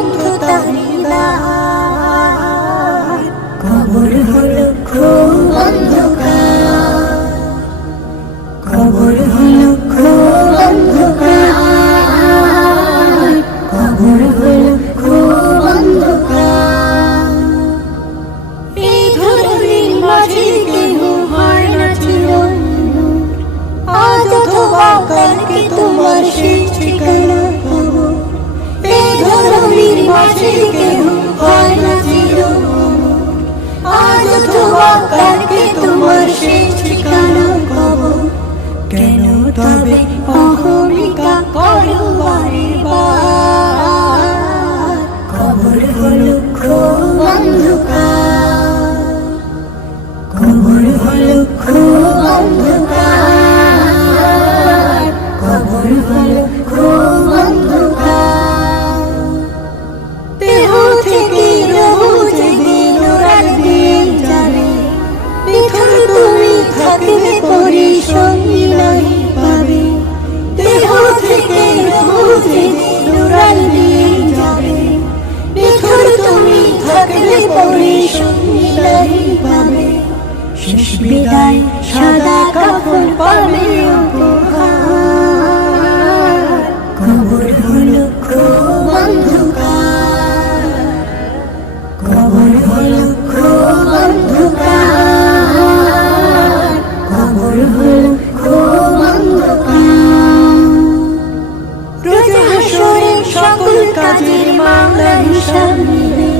বন্ধ তারি দ্বার। কবর হলো খুব অন্ধকার, কবর হলো খুব অন্ধকার, কবর হলো খুব অন্ধকার। এই ধরনের মাঝে কেহ হয় না চিরন্তন, আজ অথবা কালকে তোমার সেই ঠিকানা খবর। এই ধরনের মাঝে কেহ হয় না চিরন্তন, আজ অথবা কালকে তোমার সেই ঠিকানা খবর। কেন তবে অহমিকা করো বারে বার? কবর হলো খুব অন্ধকার, কবর হলো খুব অন্ধকার, কবর হলো খুব অন্ধকার। দেহ থেকে রহ যেদিন উড়াল দিয়ে যাবে, নিথর তুমি থাকবে পরে সঙ্গী নাহি পাবে। দেহ থেকে রহ যেদিন উড়াল দিয়ে যাবে, নিথর তুমি থাকবে পরে সঙ্গী নাহি পাবে। শেষ বিদায় সাদা কাফন পাবে উপহার। কবর হলো খুব অন্ধকার, কবর হলো খুব অন্ধকার, কবর হলো খুব অন্ধকার। রোজ হাসরে সকল কাজের মামলা হিসাব নিবে,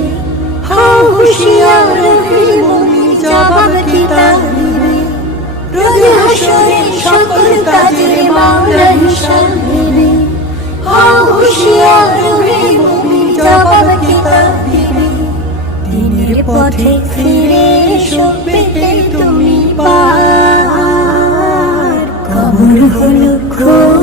হও হুঁশিয়ার হে মুমিন জবাব কিতাব নিবে। রোজ হাসরে সকল কাজের মামলা হিসাব নিবে, হও হুঁশিয়ার হে মুমিন জবাব কিতাব নিবে। দিনের পথে ফিরে এসো পেতে তুমি পার। কবর হলো খুব